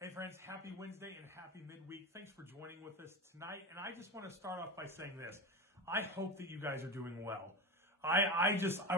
Hey friends, happy Wednesday and happy midweek. Thanks for joining with us tonight. And I just want to start off by saying this. I hope that you guys are doing well. I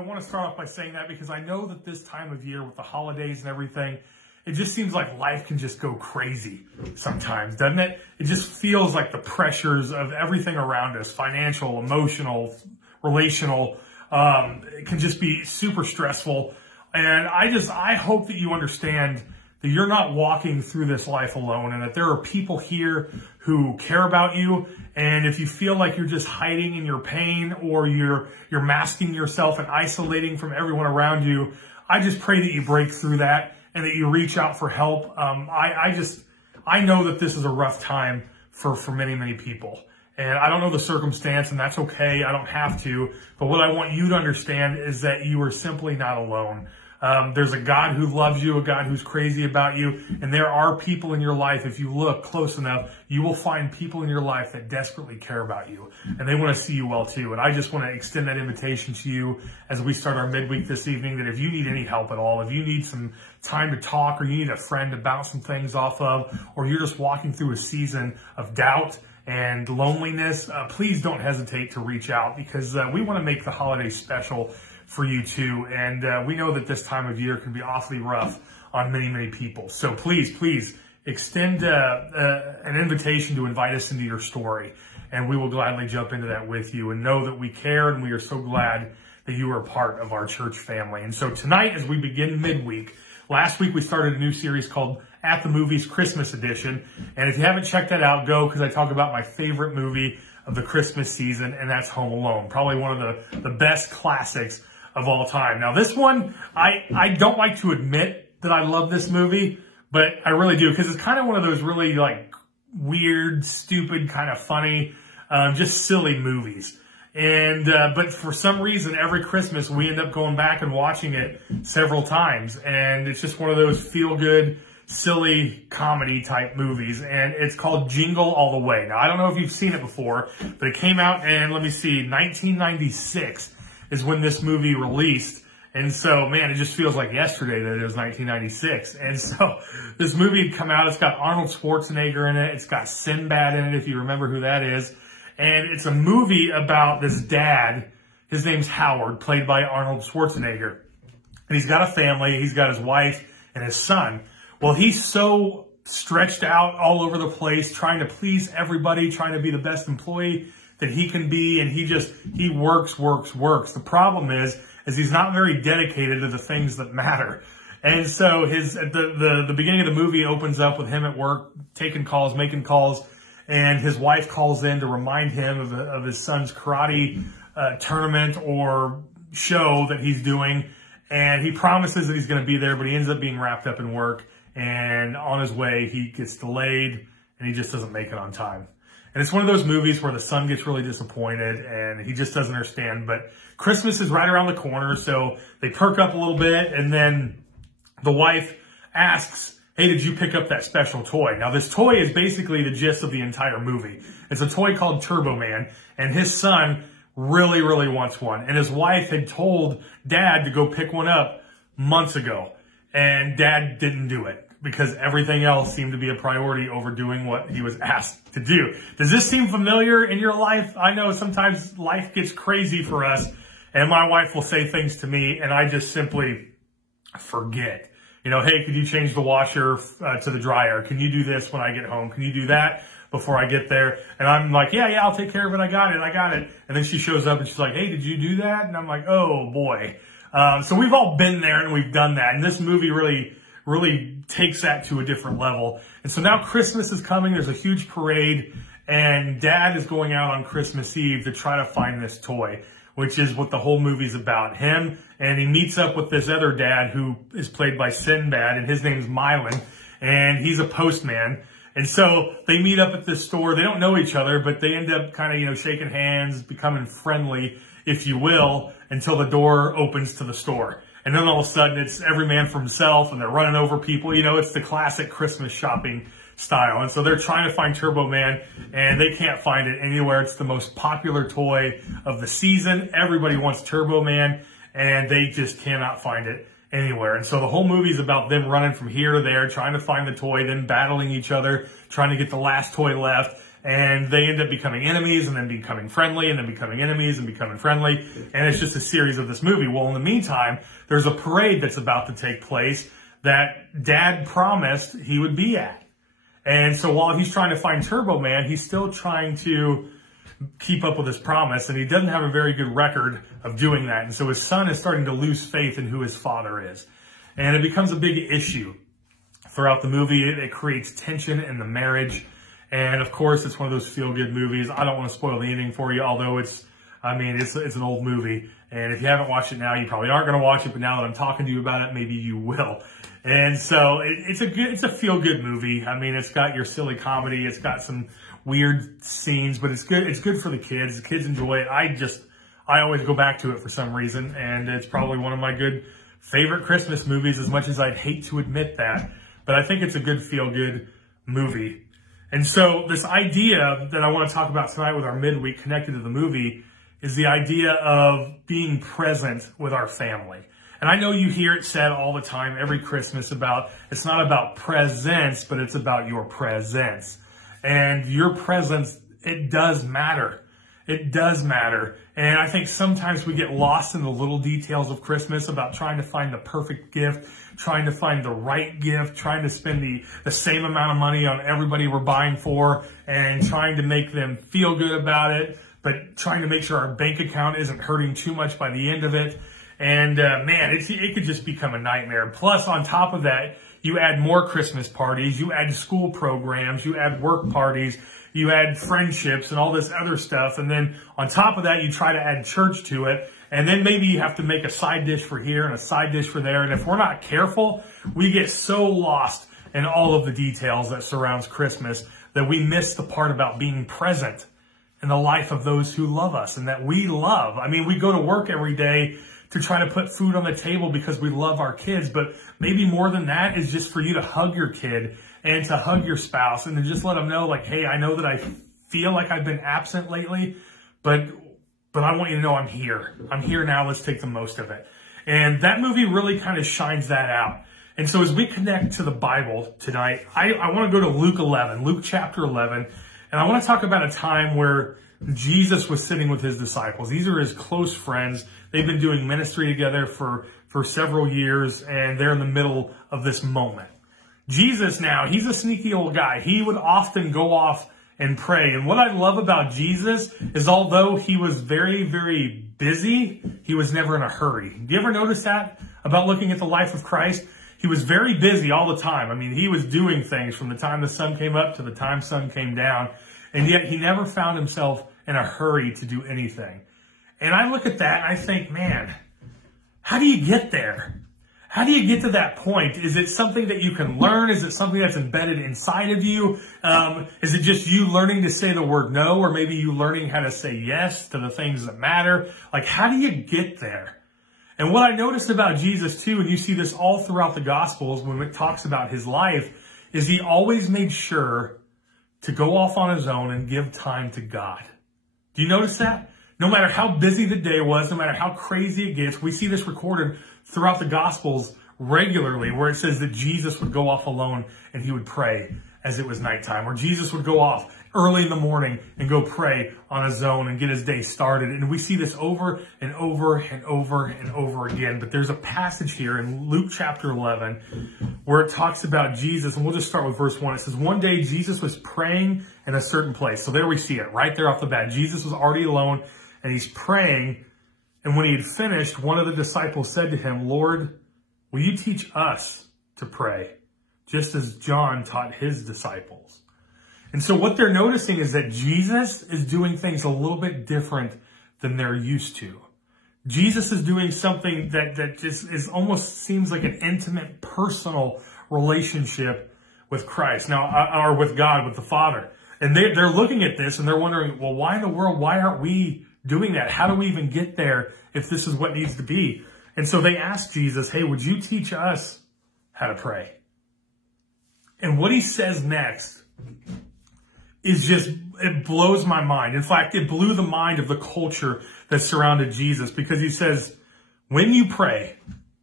want to start off by saying that because I know that this time of year with the holidays and everything, it just seems like life can just go crazy sometimes, doesn't it? It just feels like the pressures of everything around us, financial, emotional, relational, it can just be super stressful. And I hope that you understand that you're not walking through this life alone and that there are people here who care about you. And if you feel like you're just hiding in your pain or you're masking yourself and isolating from everyone around you, I just pray that you break through that and that you reach out for help. I know that this is a rough time for many, many people. And I don't know the circumstance, and that's okay. I don't have to. But what I want you to understand is that you are simply not alone. There's a God who loves you, a God who's crazy about you, and there are people in your life, if you look close enough, you will find people in your life that desperately care about you, and they want to see you well too. And I just want to extend that invitation to you as we start our midweek this evening, that if you need any help at all, if you need some time to talk, or you need a friend to bounce some things off of, or you're just walking through a season of doubt and loneliness, please don't hesitate to reach out, because we want to make the holidays special for you too. And we know that this time of year can be awfully rough on many, many people. So please extend an invitation to invite us into your story, and we will gladly jump into that with you, and know that we care and we are so glad that you are a part of our church family. And so tonight, as we begin midweek, last week we started a new series called At the Movies Christmas Edition. And if you haven't checked that out, go, because I talk about my favorite movie of the Christmas season, and that's Home Alone. Probably one of the best classics of all time. Now this one, I don't like to admit that I love this movie, but I really do, because it's kind of one of those really like weird, stupid, kind of funny, just silly movies. And, but for some reason, every Christmas we end up going back and watching it several times. And it's just one of those feel-good, silly comedy type movies. And it's called Jingle All the Way. Now, I don't know if you've seen it before, but it came out in, let me see, 1996 is when this movie released. And so, man, it just feels like yesterday that it was 1996. And so this movie had come out. It's got Arnold Schwarzenegger in it. It's got Sinbad in it, if you remember who that is. And it's a movie about this dad. His name's Howard, played by Arnold Schwarzenegger. And he's got a family. He's got his wife and his son. Well, he's so stretched out all over the place, trying to please everybody, trying to be the best employee that he can be. And he works. The problem is he's not very dedicated to the things that matter. And so the beginning of the movie opens up with him at work, taking calls, making calls. And his wife calls in to remind him of his son's karate tournament or show that he's doing. And he promises that he's going to be there, but he ends up being wrapped up in work. And on his way, he gets delayed, and he just doesn't make it on time. And it's one of those movies where the son gets really disappointed, and he just doesn't understand. But Christmas is right around the corner, so they perk up a little bit. And then the wife asks, hey, did you pick up that special toy? Now, this toy is basically the gist of the entire movie. It's a toy called Turbo Man, and his son really, really wants one. And his wife had told Dad to go pick one up months ago, and Dad didn't do it because everything else seemed to be a priority over doing what he was asked to do. Does this seem familiar in your life? I know sometimes life gets crazy for us, and my wife will say things to me, and I just simply forget. You know, hey, could you change the washer to the dryer? Can you do this when I get home? Can you do that before I get there? And I'm like, yeah, I'll take care of it. I got it. And then she shows up and she's like, hey, did you do that? And I'm like, oh boy. So we've all been there and we've done that. And this movie really takes that to a different level. And so now Christmas is coming. There's a huge parade, and Dad is going out on Christmas Eve to try to find this toy, which is what the whole movie's about. Him, and he meets up with this other dad who is played by Sinbad, and his name's Mylan, and he's a postman. And so they meet up at this store. They don't know each other, but they end up kind of, shaking hands, becoming friendly, if you will, until the door opens to the store. And then all of a sudden it's every man for himself, and they're running over people. It's the classic Christmas shopping style. And so they're trying to find Turbo Man, and they can't find it anywhere. It's the most popular toy of the season. Everybody wants Turbo Man, and they just cannot find it anywhere. And so the whole movie is about them running from here to there, trying to find the toy, then battling each other, trying to get the last toy left. And they end up becoming enemies and then becoming friendly and then becoming enemies and becoming friendly. And it's just a series of this movie. Well, in the meantime, there's a parade that's about to take place that Dad promised he would be at. And so while he's trying to find Turbo Man, he's still trying to keep up with his promise, and he doesn't have a very good record of doing that. And so his son is starting to lose faith in who his father is. And it becomes a big issue throughout the movie. It creates tension in the marriage. And of course, it's one of those feel-good movies. I don't want to spoil the ending for you, although it's an old movie. And if you haven't watched it now, you probably aren't going to watch it. But now that I'm talking to you about it, maybe you will. And so it's a feel-good movie. I mean, it's got your silly comedy. It's got some weird scenes, but it's good. It's good for the kids. The kids enjoy it. I always go back to it for some reason. And it's probably one of my good favorite Christmas movies, as much as I'd hate to admit that. But I think it's a good feel-good movie. And so this idea that I want to talk about tonight with our midweek connected to the movie is the idea of being present with our family. And I know you hear it said all the time, every Christmas, about it's not about presents, but it's about your presence. And your presence, it does matter. It does matter. And I think sometimes we get lost in the little details of Christmas about trying to find the perfect gift, trying to find the right gift, trying to spend the same amount of money on everybody we're buying for, and trying to make them feel good about it, but trying to make sure our bank account isn't hurting too much by the end of it. And man, it could just become a nightmare. Plus, on top of that, you add more Christmas parties, you add school programs, you add work parties, you add friendships and all this other stuff. And then on top of that, you try to add church to it. And then maybe you have to make a side dish for here and a side dish for there. And if we're not careful, we get so lost in all of the details that surrounds Christmas that we miss the part about being present in the life of those who love us and that we love. I mean, we go to work every day to try to put food on the table because we love our kids. But maybe more than that is just for you to hug your kid and to hug your spouse and to just let them know, like, hey, I know that I feel like I've been absent lately, but I want you to know I'm here. I'm here now. Let's take the most of it. And that movie really kind of shines that out. And so as we connect to the Bible tonight, I want to go to Luke chapter 11. And I want to talk about a time where Jesus was sitting with his disciples. These are his close friends. They've been doing ministry together for several years, and they're in the middle of this moment. Jesus now, he's a sneaky old guy. He would often go off and pray. And what I love about Jesus is although he was very, very busy, he was never in a hurry. Do you ever notice that about looking at the life of Christ? He was very busy all the time. I mean, he was doing things from the time the sun came up to the time sun came down. And yet he never found himself in a hurry to do anything. And I look at that and I think, man, how do you get there? How do you get to that point? Is it something that you can learn? Is it something that's embedded inside of you? Is it just you learning to say the word no, or maybe you learning how to say yes to the things that matter? Like, how do you get there? And what I noticed about Jesus too, and you see this all throughout the Gospels when it talks about his life, is he always made sure to go off on his own and give time to God. Do you notice that? No matter how busy the day was, no matter how crazy it gets, we see this recorded throughout the Gospels regularly, where it says that Jesus would go off alone and he would pray as it was nighttime, or Jesus would go off early in the morning and go pray on his own and get his day started. And we see this over and over and over and over again. But there's a passage here in Luke chapter 11 where it talks about Jesus, and we'll just start with verse 1. It says, one day Jesus was praying in a certain place. So there we see it right there off the bat. Jesus was already alone and he's praying. And when he had finished, one of the disciples said to him, Lord, will you teach us to pray, just as John taught his disciples? And so what they're noticing is that Jesus is doing things a little bit different than they're used to. Jesus is doing something that just almost seems like an intimate, personal relationship with Christ, now, or with God, with the Father. And they're looking at this and they're wondering, well, why in the world, why aren't we doing that? How do we even get there if this is what needs to be? And so they ask Jesus, hey, would you teach us how to pray? And what he says next is just, it blows my mind. In fact, it blew the mind of the culture that surrounded Jesus, because he says, when you pray,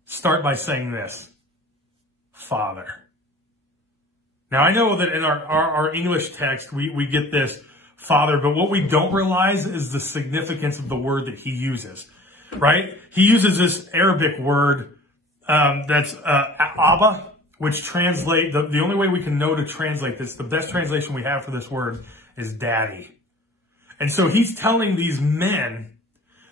start by saying this, Father. Now, I know that in our English text, we get this Father, but what we don't realize is the significance of the word that he uses, right? He uses this Arabic word that's Abba, which translate, the only way we can know to translate this, the best translation we have for this word is daddy. And so he's telling these men,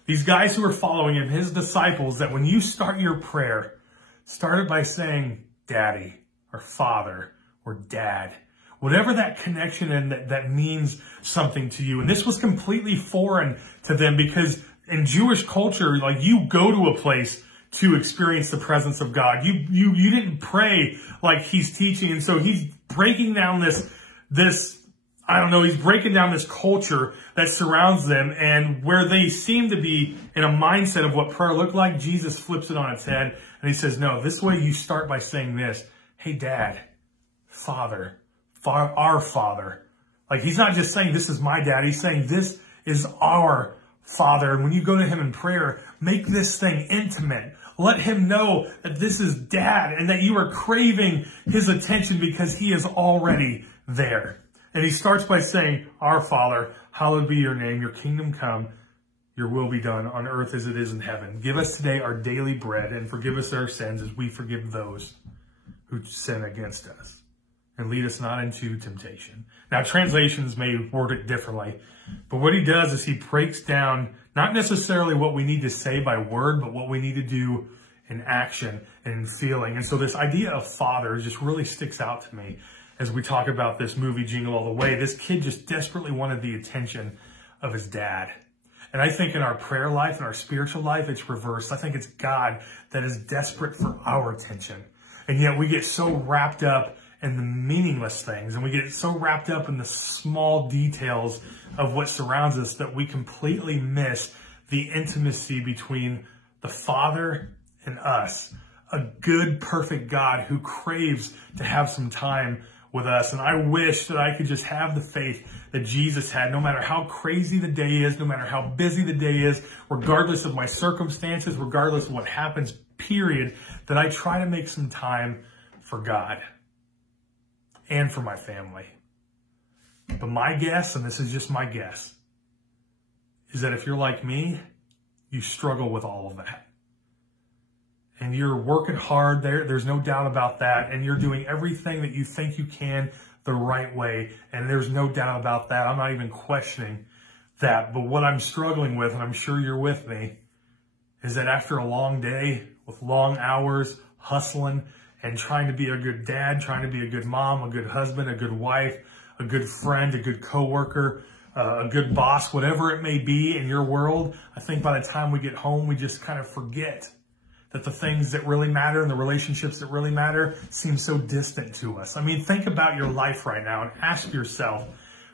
these guys who are following him, his disciples, that when you start your prayer, start it by saying daddy or father or dad. Whatever that connection and that means something to you. And this was completely foreign to them because in Jewish culture, like you go to a place to experience the presence of God. You didn't pray like he's teaching. And so he's breaking down this, he's breaking down this culture that surrounds them, and where they seem to be in a mindset of what prayer looked like, Jesus flips it on its head and he says, no, this way you start by saying this, hey, Dad, Father, our Father. Like he's not just saying this is my dad, he's saying this is our Father. And when you go to him in prayer, make this thing intimate. Let him know that this is Dad and that you are craving his attention because he is already there. And he starts by saying, our Father, hallowed be your name, your kingdom come, your will be done on earth as it is in heaven. Give us today our daily bread and forgive us our sins as we forgive those who sin against us. And lead us not into temptation. Now, translations may word it differently, but what he does is he breaks down not necessarily what we need to say by word, but what we need to do in action and in feeling. And so this idea of father just really sticks out to me as we talk about this movie, Jingle All the Way. This kid just desperately wanted the attention of his dad. And I think in our prayer life, in our spiritual life, it's reversed. I think it's God that is desperate for our attention. And yet we get so wrapped up in the meaningless things, and we get so wrapped up in the small details of what surrounds us that we completely miss the intimacy between the Father and us, a good, perfect God who craves to have some time with us. And I wish that I could just have the faith that Jesus had, no matter how crazy the day is, no matter how busy the day is, regardless of my circumstances, regardless of what happens, period, that I try to make some time for God and for my family. But my guess, and this is just my guess, is that if you're like me, you struggle with all of that. And you're working hard there's no doubt about that. And you're doing everything that you think you can the right way. And there's no doubt about that. I'm not even questioning that. But what I'm struggling with, and I'm sure you're with me, is that after a long day with long hours, hustling, and trying to be a good dad, trying to be a good mom, a good husband, a good wife, a good friend, a good coworker, a good boss, whatever it may be in your world, I think by the time we get home, we just kind of forget that the things that really matter and the relationships that really matter seem so distant to us. I mean, think about your life right now and ask yourself,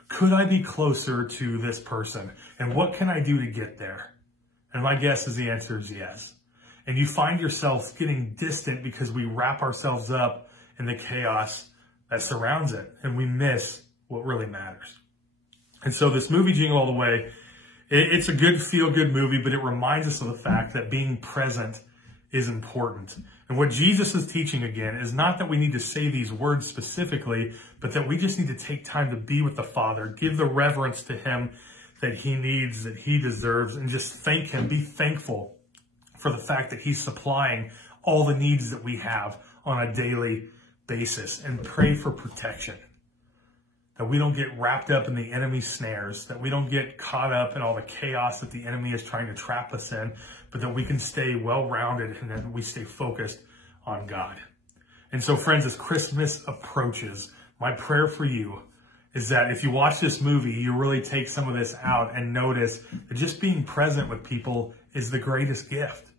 could I be closer to this person? And what can I do to get there? And my guess is the answer is yes. And you find yourself getting distant because we wrap ourselves up in the chaos that surrounds it, and we miss what really matters. And so this movie, Jingle All the Way, it's a good feel-good movie, but it reminds us of the fact that being present is important. And what Jesus is teaching again is not that we need to say these words specifically, but that we just need to take time to be with the Father, give the reverence to him that he needs, that he deserves, and just thank him, be thankful for the fact that he's supplying all the needs that we have on a daily basis, and pray for protection. That we don't get wrapped up in the enemy's snares, that we don't get caught up in all the chaos that the enemy is trying to trap us in, but that we can stay well-rounded and that we stay focused on God. And so, friends, as Christmas approaches, my prayer for you is that if you watch this movie, you really take some of this out and notice that just being present with people is the greatest gift.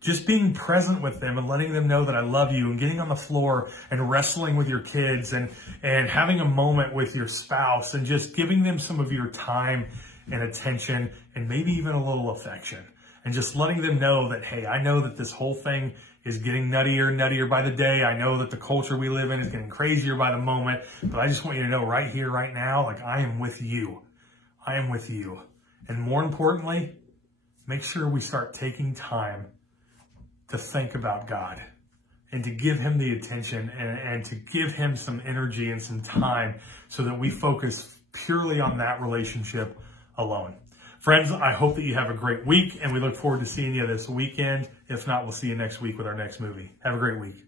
Just being present with them and letting them know that I love you, and getting on the floor and wrestling with your kids and having a moment with your spouse and just giving them some of your time and attention and maybe even a little affection, and just letting them know that, hey, I know that this whole thing is getting nuttier and nuttier by the day. I know that the culture we live in is getting crazier by the moment, but I just want you to know right here, right now, like I am with you. I am with you. And more importantly, make sure we start taking time to think about God and to give him the attention and to give him some energy and some time so that we focus purely on that relationship alone. Friends, I hope that you have a great week, and we look forward to seeing you this weekend. If not, we'll see you next week with our next movie. Have a great week.